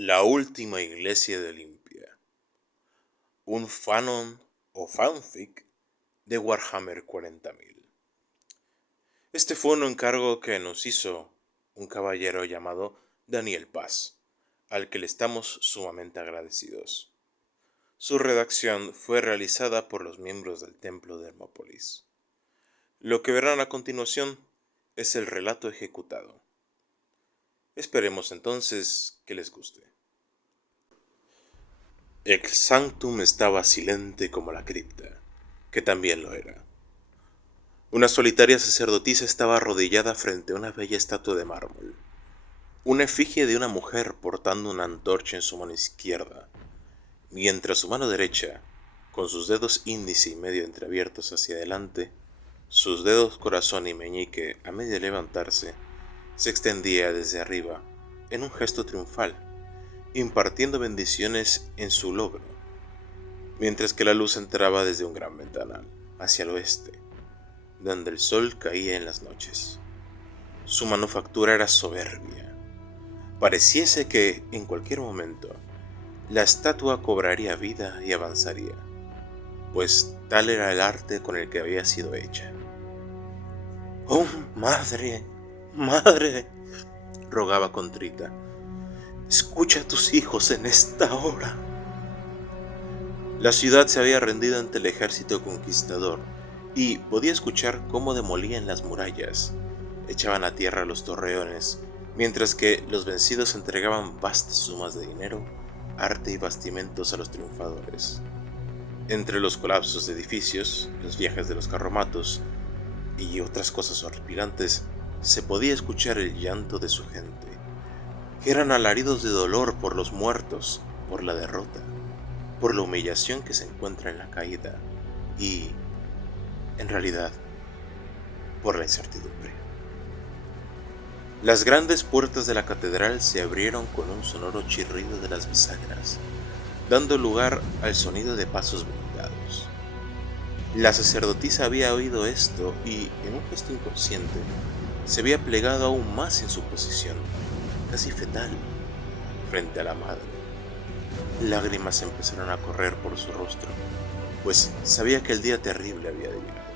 La última iglesia de Olimpia. Un fanon o fanfic de Warhammer 40.000. Este fue un encargo que nos hizo un caballero llamado Daniel Paz, al que le estamos sumamente agradecidos. Su redacción fue realizada por los miembros del Templo de Hermópolis. Lo que verán a continuación es el relato ejecutado. Esperemos entonces que les guste. Ex Sanctum estaba silente como la cripta, que también lo era. Una solitaria sacerdotisa estaba arrodillada frente a una bella estatua de mármol. Una efigie de una mujer portando una antorcha en su mano izquierda, mientras su mano derecha, con sus dedos índice y medio entreabiertos hacia adelante, sus dedos corazón y meñique a medio levantarse, se extendía desde arriba en un gesto triunfal, impartiendo bendiciones en su logro, mientras que la luz entraba desde un gran ventanal hacia el oeste, donde el sol caía en las noches. Su manufactura era soberbia. Pareciese que, en cualquier momento, la estatua cobraría vida y avanzaría, pues tal era el arte con el que había sido hecha. «¡Oh, madre! ¡Madre!», rogaba contrita. «Escucha a tus hijos en esta hora». La ciudad se había rendido ante el ejército conquistador y podía escuchar cómo demolían las murallas, echaban a tierra los torreones, mientras que los vencidos entregaban vastas sumas de dinero, arte y bastimentos a los triunfadores. Entre los colapsos de edificios, los viajes de los carromatos y otras cosas horripilantes, se podía escuchar el llanto de su gente, que eran alaridos de dolor por los muertos, por la derrota, por la humillación que se encuentra en la caída y, en realidad, por la incertidumbre. Las grandes puertas de la catedral se abrieron con un sonoro chirrido de las bisagras, dando lugar al sonido de pasos brindados. La sacerdotisa había oído esto y, en un gesto inconsciente, se había plegado aún más en su posición, casi fetal, frente a la madre. Lágrimas empezaron a correr por su rostro, pues sabía que el día terrible había llegado.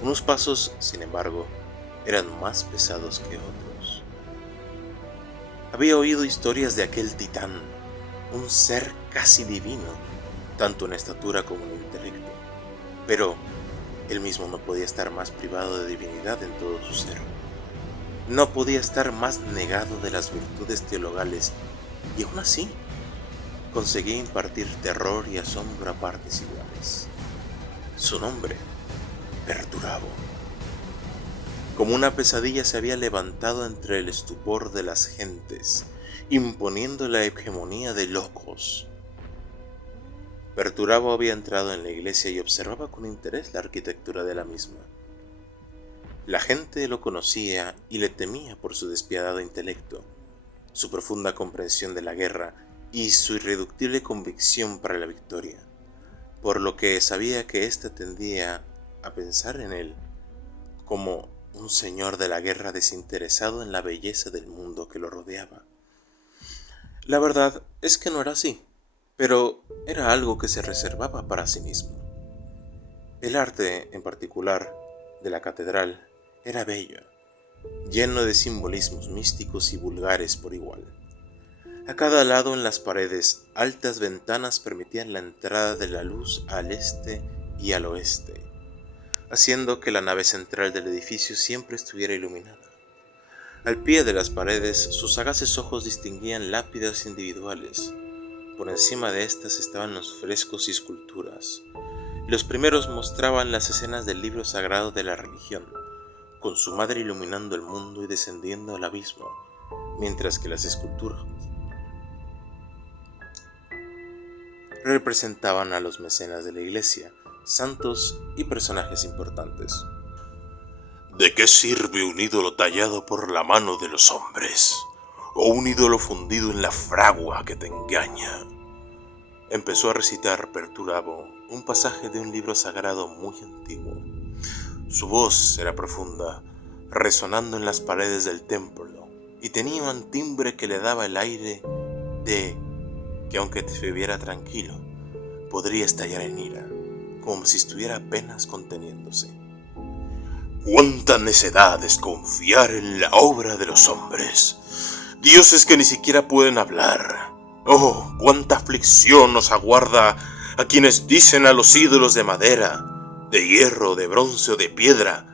Unos pasos, sin embargo, eran más pesados que otros. Había oído historias de aquel titán, un ser casi divino, tanto en estatura como en intelecto, pero él mismo no podía estar más privado de divinidad en todo su ser. No podía estar más negado de las virtudes teologales, y aún así conseguía impartir terror y asombro a partes iguales. Su nombre, Perturabo. Como una pesadilla se había levantado entre el estupor de las gentes, imponiendo la hegemonía de locos. Perturabo había entrado en la iglesia y observaba con interés la arquitectura de la misma. La gente lo conocía y le temía por su despiadado intelecto, su profunda comprensión de la guerra y su irreductible convicción para la victoria, por lo que sabía que ésta tendía a pensar en él como un señor de la guerra desinteresado en la belleza del mundo que lo rodeaba. La verdad es que no era así, pero era algo que se reservaba para sí mismo. El arte, en particular, de la catedral era bello, lleno de simbolismos místicos y vulgares por igual. A cada lado en las paredes, altas ventanas permitían la entrada de la luz al este y al oeste, haciendo que la nave central del edificio siempre estuviera iluminada. Al pie de las paredes, sus sagaces ojos distinguían lápidas individuales. Por encima de estas estaban los frescos y esculturas. Los primeros mostraban las escenas del libro sagrado de la religión, con su madre iluminando el mundo y descendiendo al abismo, mientras que las esculturas representaban a los mecenas de la iglesia, santos y personajes importantes. ¿De qué sirve un ídolo tallado por la mano de los hombres? ¿O un ídolo fundido en la fragua que te engaña? Empezó a recitar Perturabo un pasaje de un libro sagrado muy antiguo. Su voz era profunda, resonando en las paredes del templo y tenía un timbre que le daba el aire de que aunque te viera tranquilo, podría estallar en ira, como si estuviera apenas conteniéndose. ¡Cuánta necedad es confiar en la obra de los hombres! Dioses que ni siquiera pueden hablar. ¡Oh, cuánta aflicción nos aguarda a quienes dicen a los ídolos de madera, de hierro, de bronce o de piedra: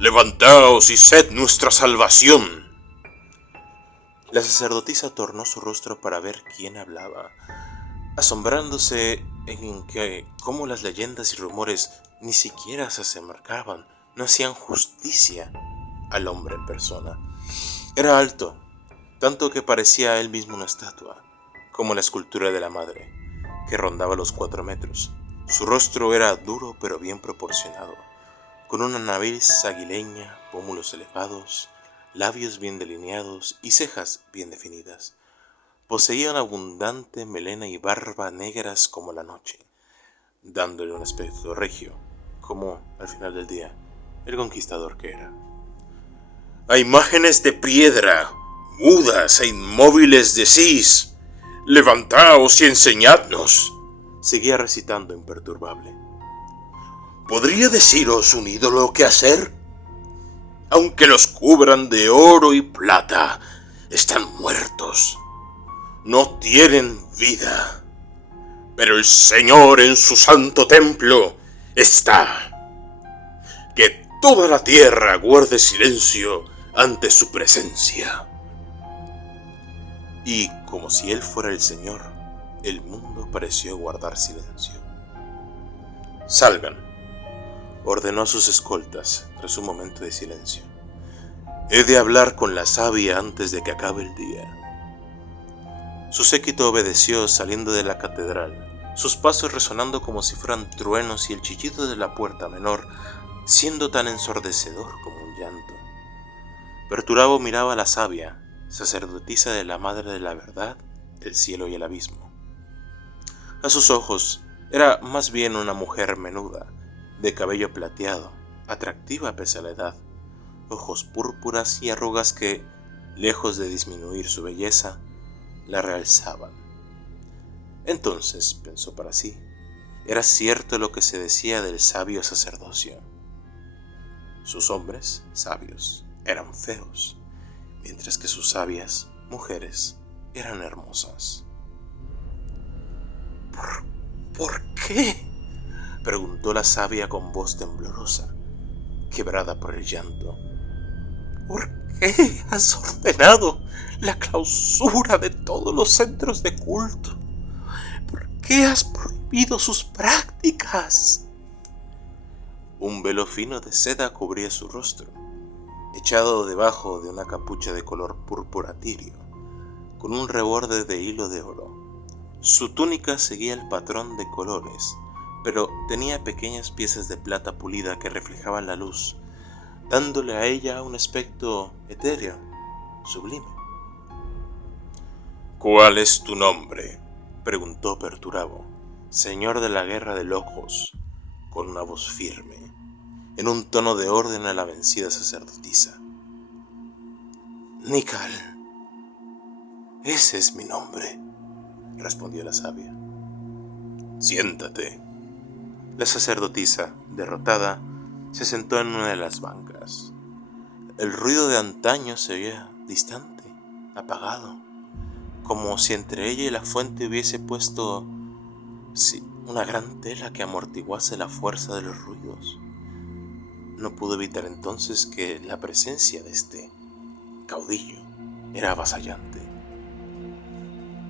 ¡levantaos y sed nuestra salvación! La sacerdotisa tornó su rostro para ver quién hablaba, asombrándose en que cómo las leyendas y rumores ni siquiera se asemejaban, no hacían justicia al hombre en persona. Era alto, tanto que parecía a él mismo una estatua, como la escultura de la madre, que rondaba los 4 metros. Su rostro era duro pero bien proporcionado, con una nariz aguileña, pómulos elevados, labios bien delineados y cejas bien definidas. Poseía una abundante melena y barba negras como la noche, dándole un aspecto regio, como, al final del día, el conquistador que era. A imágenes de piedra, mudas e inmóviles decís: levantaos y enseñadnos, seguía recitando imperturbable. ¿Podría deciros un ídolo qué hacer? Aunque los cubran de oro y plata, están muertos. No tienen vida. Pero el Señor en su santo templo está. Que toda la tierra guarde silencio ante su presencia. Y como si él fuera el Señor, el mundo pareció guardar silencio. Salgan, ordenó a sus escoltas tras un momento de silencio. He de hablar con la sabia antes de que acabe el día. Su séquito obedeció saliendo de la catedral, sus pasos resonando como si fueran truenos y el chillido de la puerta menor siendo tan ensordecedor como un llanto. Perturabo miraba a la sabia, sacerdotisa de la Madre de la Verdad, el cielo y el abismo. A sus ojos era más bien una mujer menuda, de cabello plateado, atractiva pese a la edad, ojos púrpuras y arrugas que, lejos de disminuir su belleza, la realzaban. Entonces pensó para sí, era cierto lo que se decía del sabio sacerdocio. Sus hombres, sabios, eran feos, mientras que sus sabias, mujeres, eran hermosas. ¿Por qué?, preguntó la sabia con voz temblorosa, quebrada por el llanto. ¿Por qué has ordenado la clausura de todos los centros de culto? ¿Por qué has prohibido sus prácticas? Un velo fino de seda cubría su rostro, echado debajo de una capucha de color púrpura tirio, con un reborde de hilo de oro. Su túnica seguía el patrón de colores, pero tenía pequeñas piezas de plata pulida que reflejaban la luz, dándole a ella un aspecto etéreo, sublime. ¿Cuál es tu nombre?, preguntó Perturabo, señor de la guerra de Logos, con una voz firme, en un tono de orden a la vencida sacerdotisa. Nikal, ese es mi nombre, respondió la sabia. Siéntate. La sacerdotisa, derrotada, se sentó en una de las bancas. El ruido de antaño se oía distante, apagado, como si entre ella y la fuente hubiese puesto una gran tela que amortiguase la fuerza de los ruidos. No pudo evitar entonces que la presencia de este caudillo era avasallante.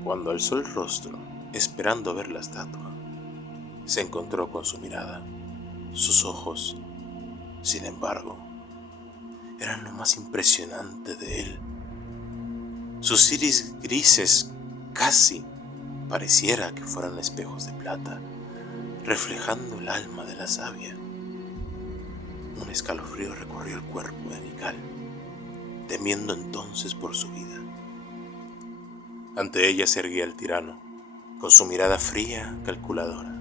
Cuando alzó el rostro, esperando ver la estatua, se encontró con su mirada. Sus ojos, sin embargo, eran lo más impresionante de él. Sus iris grises casi pareciera que fueran espejos de plata, reflejando el alma de la sabia. Un escalofrío recorrió el cuerpo de Nikal, temiendo entonces por su vida. Ante ella se erguía el tirano, con su mirada fría, calculadora.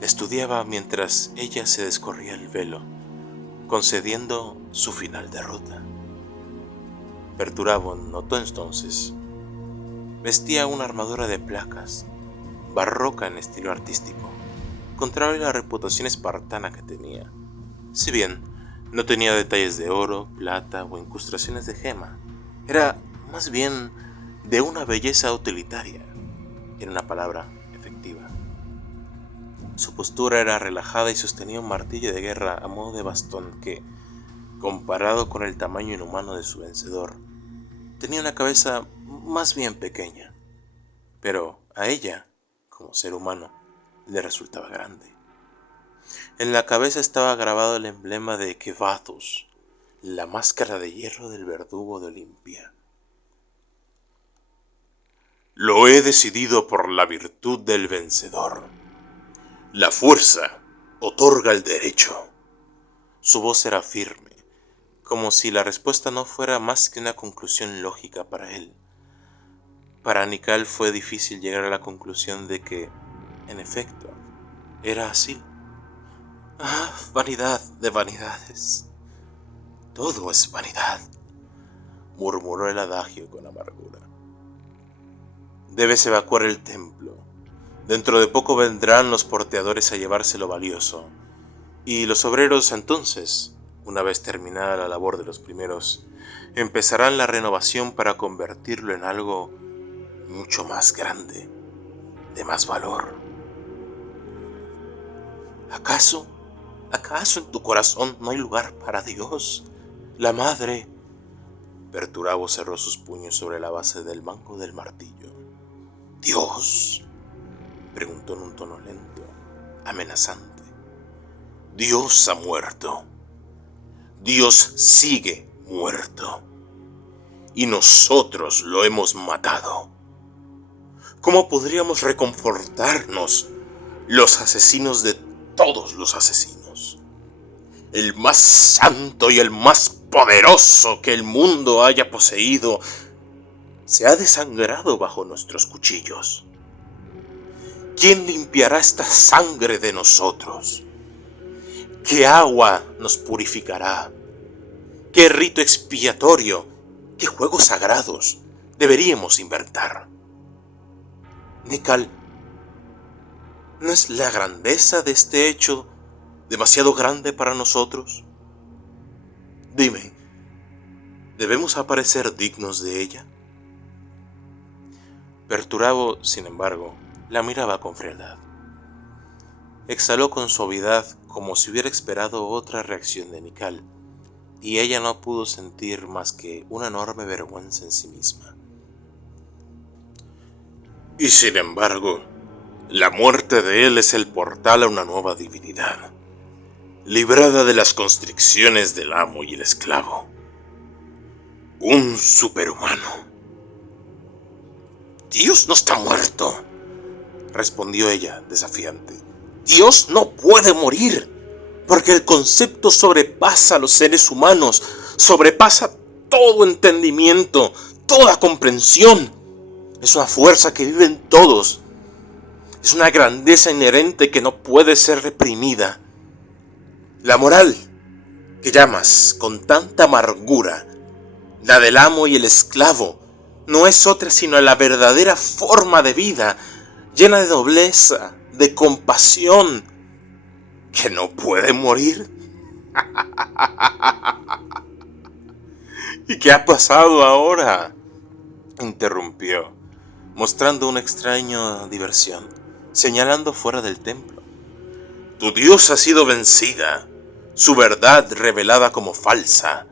La estudiaba mientras ella se descorría el velo, concediendo su final derrota. Perturabo notó entonces. Vestía una armadura de placas, barroca en estilo artístico, contrario a la reputación espartana que tenía. Si bien no tenía detalles de oro, plata o incrustaciones de gema, era más bien de una belleza utilitaria, en una palabra, efectiva. Su postura era relajada y sostenía un martillo de guerra a modo de bastón que, comparado con el tamaño inhumano de su vencedor, tenía una cabeza más bien pequeña, pero a ella, como ser humano, le resultaba grande. En la cabeza estaba grabado el emblema de Kevathos, la máscara de hierro del verdugo de Olimpia. Lo he decidido por la virtud del vencedor. La fuerza otorga el derecho. Su voz era firme, como si la respuesta no fuera más que una conclusión lógica para él. Para Nikal fue difícil llegar a la conclusión de que, en efecto, era así. Ah, vanidad de vanidades. Todo es vanidad, murmuró el adagio con amargura. Debes evacuar el templo. Dentro de poco vendrán los porteadores a llevarse lo valioso. Y los obreros entonces, una vez terminada la labor de los primeros, empezarán la renovación para convertirlo en algo mucho más grande, de más valor. ¿Acaso en tu corazón no hay lugar para Dios, la Madre? Perturabo cerró sus puños sobre la base del mango del martillo. ¿Dios?, preguntó en un tono lento, amenazante. Dios ha muerto. Dios sigue muerto. Y nosotros lo hemos matado. ¿Cómo podríamos reconfortarnos, los asesinos de todos los asesinos? El más santo y el más poderoso que el mundo haya poseído se ha desangrado bajo nuestros cuchillos. ¿Quién limpiará esta sangre de nosotros? ¿Qué agua nos purificará? ¿Qué rito expiatorio, qué juegos sagrados deberíamos inventar? Nikal, ¿no es la grandeza de este hecho demasiado grande para nosotros? Dime, ¿debemos aparecer dignos de ella? Perturabo, sin embargo, la miraba con frialdad. Exhaló con suavidad como si hubiera esperado otra reacción de Nikal, y ella no pudo sentir más que una enorme vergüenza en sí misma. Y sin embargo, la muerte de él es el portal a una nueva divinidad, librada de las constricciones del amo y el esclavo. Un superhumano. Dios no está muerto, respondió ella, desafiante. Dios no puede morir, porque el concepto sobrepasa a los seres humanos, sobrepasa todo entendimiento, toda comprensión. Es una fuerza que vive en todos. Es una grandeza inherente que no puede ser reprimida. La moral que llamas con tanta amargura, la del amo y el esclavo, no es otra sino la verdadera forma de vida, llena de nobleza, de compasión, que no puede morir. ¿Y qué ha pasado ahora?, interrumpió, mostrando una extraña diversión, señalando fuera del templo. Tu Dios ha sido vencida, su verdad revelada como falsa.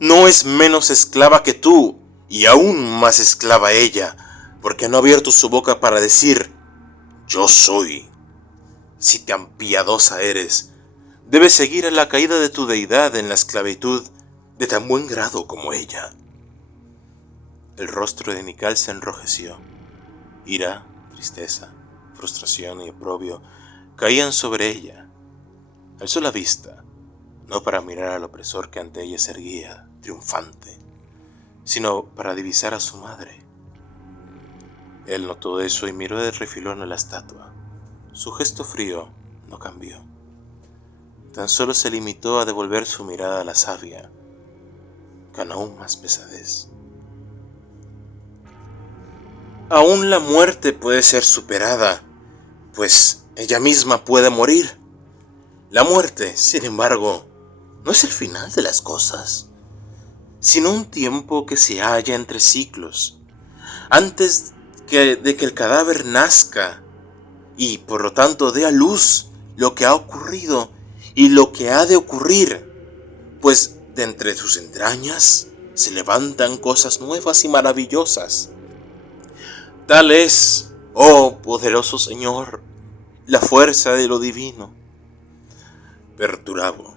No es menos esclava que tú, y aún más esclava ella, porque no ha abierto su boca para decir, yo soy. Si tan piadosa eres, debes seguir a la caída de tu deidad en la esclavitud de tan buen grado como ella. El rostro de Nikal se enrojeció. Ira, tristeza, frustración y oprobio caían sobre ella. Alzó la vista, no para mirar al opresor que ante ella se erguía, triunfante, sino para divisar a su madre. Él notó eso y miró de refilón a la estatua. Su gesto frío no cambió. Tan solo se limitó a devolver su mirada a la sabia, con aún más pesadez. Aún la muerte puede ser superada, pues ella misma puede morir. La muerte, sin embargo, no es el final de las cosas, sino un tiempo que se halla entre ciclos, antes de que el cadáver nazca y por lo tanto dé a luz lo que ha ocurrido y lo que ha de ocurrir, pues de entre sus entrañas se levantan cosas nuevas y maravillosas. Tal es, oh poderoso Señor, la fuerza de lo divino. Perturabo,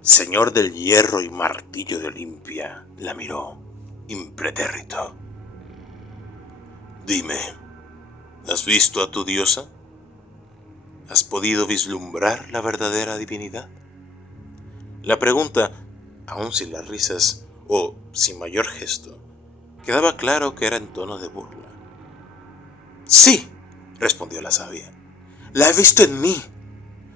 señor del hierro y martillo de Olimpia, la miró, impretérrito. Dime, ¿has visto a tu diosa? ¿Has podido vislumbrar la verdadera divinidad? La pregunta, aun sin las risas o sin mayor gesto, quedaba claro que era en tono de burla. Sí, respondió la sabia, la he visto en mí,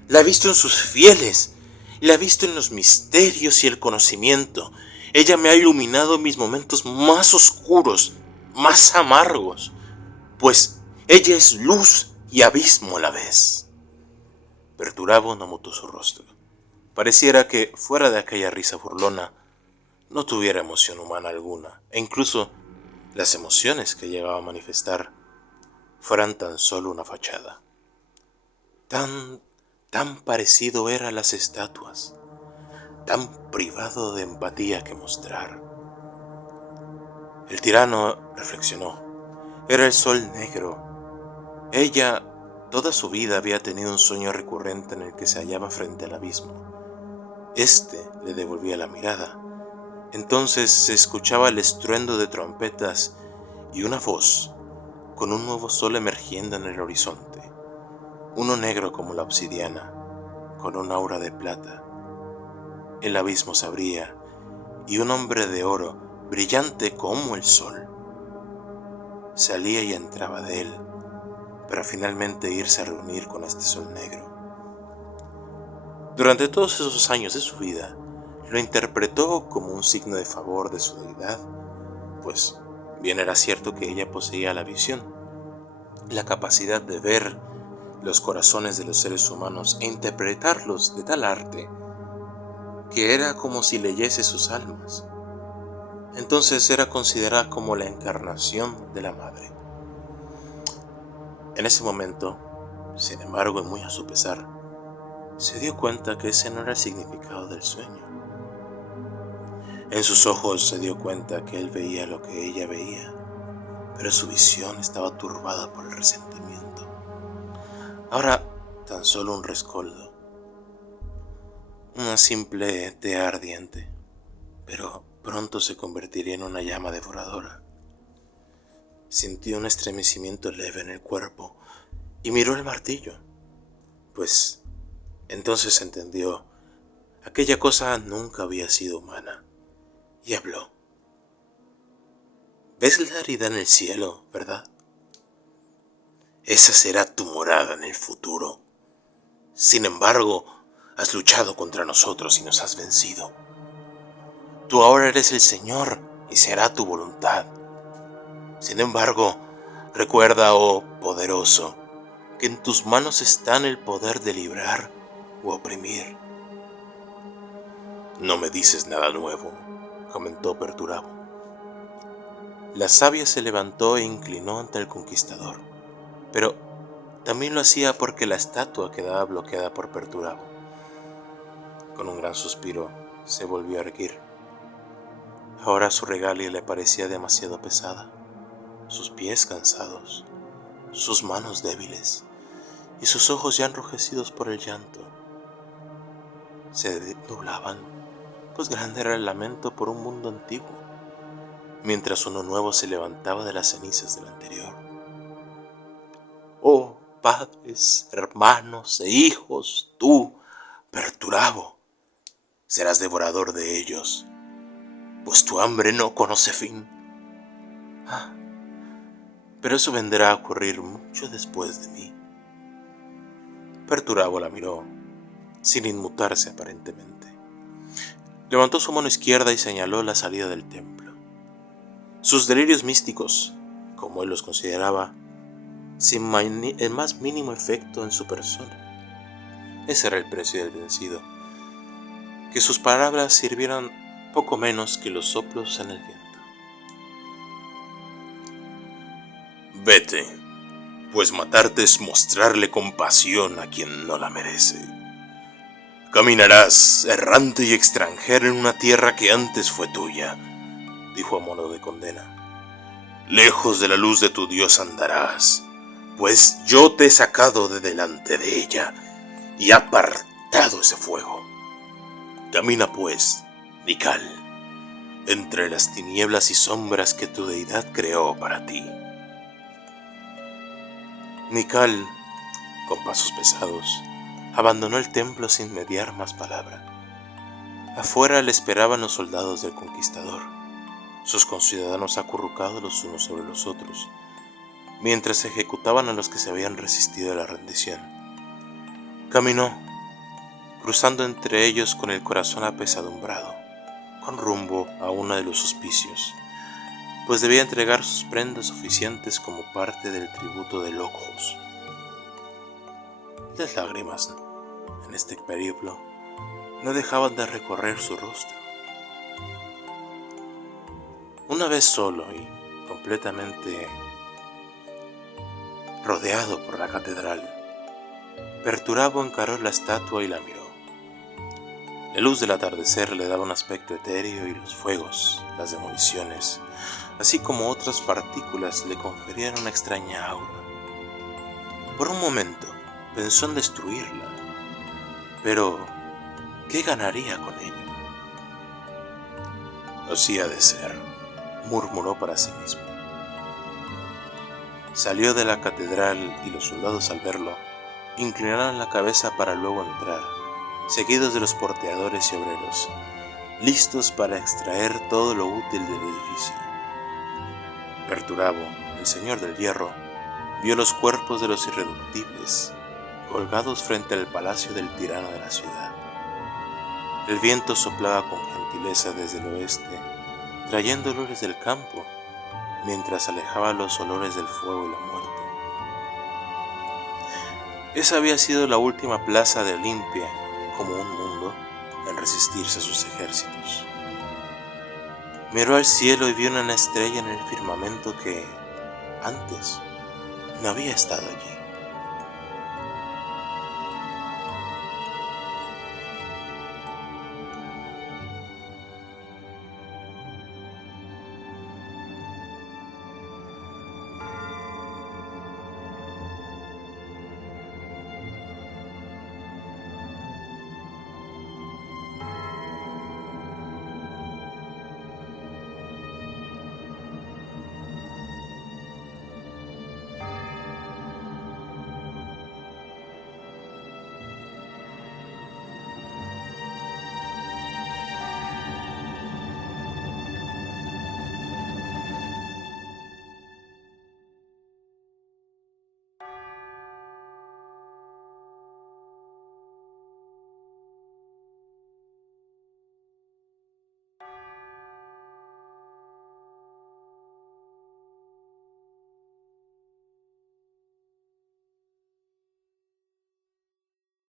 la he visto en sus fieles, la he visto en los misterios y el conocimiento. Ella me ha iluminado en mis momentos más oscuros, más amargos, pues ella es luz y abismo a la vez. Perturabo no mutó su rostro. Pareciera que, fuera de aquella risa burlona, no tuviera emoción humana alguna, e incluso las emociones que llegaba a manifestar fueran tan solo una fachada. Tan parecido era a las estatuas, tan privado de empatía que mostrar. El tirano reflexionó. Era el sol negro. Ella, toda su vida, había tenido un sueño recurrente en el que se hallaba frente al abismo. Este le devolvía la mirada. Entonces se escuchaba el estruendo de trompetas y una voz, con un nuevo sol emergiendo en el horizonte. Uno negro como la obsidiana, con un aura de plata. El abismo se abría y un hombre de oro, brillante como el sol, salía y entraba de él, para finalmente irse a reunir con este sol negro. Durante todos esos años de su vida, lo interpretó como un signo de favor de su deidad, pues bien era cierto que ella poseía la visión, la capacidad de ver los corazones de los seres humanos e interpretarlos de tal arte que era como si leyese sus almas. Entonces era considerada como la encarnación de la madre. En ese momento, sin embargo, y muy a su pesar, se dio cuenta que ese no era el significado del sueño. En sus ojos se dio cuenta que él veía lo que ella veía, pero su visión estaba turbada por el resentimiento. Ahora, tan solo un rescoldo, una simple tea ardiente, pero pronto se convertiría en una llama devoradora. Sintió un estremecimiento leve en el cuerpo y miró el martillo, pues entonces entendió, aquella cosa nunca había sido humana, y habló. ¿Ves la herida en el cielo, verdad? Esa será tu morada en el futuro. Sin embargo, has luchado contra nosotros y nos has vencido. Tú ahora eres el Señor y será tu voluntad. Sin embargo, recuerda, oh poderoso, que en tus manos está el poder de librar o oprimir. No me dices nada nuevo, comentó Perturabo. La sabia se levantó e inclinó ante el conquistador, pero también lo hacía porque la estatua quedaba bloqueada por Perturabo. Con un gran suspiro, se volvió a erguir. Ahora su regalia le parecía demasiado pesada, sus pies cansados, sus manos débiles y sus ojos ya enrojecidos por el llanto. Se nublaban, pues grande era el lamento por un mundo antiguo, mientras uno nuevo se levantaba de las cenizas del anterior. Oh, padres, hermanos e hijos, tú, Perturabo, serás devorador de ellos, pues tu hambre no conoce fin. Pero eso vendrá a ocurrir mucho después de mí. Perturabo la miró, sin inmutarse aparentemente. Levantó su mano izquierda y señaló la salida del templo. Sus delirios místicos como él los consideraba, sin el más mínimo efecto en su persona. Ese era el precio del vencido, que sus palabras sirvieran poco menos que los soplos en el viento. Vete, pues matarte es mostrarle compasión a quien no la merece. Caminarás, errante y extranjero, en una tierra que antes fue tuya, dijo a modo de condena. Lejos de la luz de tu Dios andarás, pues yo te he sacado de delante de ella y he apartado ese fuego. Camina pues, Mical, entre las tinieblas y sombras que tu deidad creó para ti. Mical, con pasos pesados, abandonó el templo sin mediar más palabra. Afuera le esperaban los soldados del conquistador, sus conciudadanos acurrucados los unos sobre los otros, mientras ejecutaban a los que se habían resistido a la rendición. Caminó, cruzando entre ellos con el corazón apesadumbrado, con rumbo a uno de los hospicios, pues debía entregar sus prendas suficientes como parte del tributo de Locos. Las lágrimas, en este periplo, no dejaban de recorrer su rostro. Una vez solo y completamente rodeado por la catedral, Perturabo encaró la estatua y la miró. La luz del atardecer le daba un aspecto etéreo y los fuegos, las demoliciones, así como otras partículas le conferían una extraña aura. Por un momento pensó en destruirla, pero ¿qué ganaría con ello? Así ha de ser, murmuró para sí mismo. Salió de la catedral y los soldados, al verlo, inclinaron la cabeza para luego entrar, seguidos de los porteadores y obreros, listos para extraer todo lo útil del edificio. Perturabo, el señor del hierro, vio los cuerpos de los irreductibles, colgados frente al palacio del tirano de la ciudad. El viento soplaba con gentileza desde el oeste, trayendo olores del campo, mientras alejaba los olores del fuego y la muerte. Esa había sido la última plaza de Olimpia, como un mundo, en resistirse a sus ejércitos. Miró al cielo y vio una estrella en el firmamento que, antes, no había estado allí.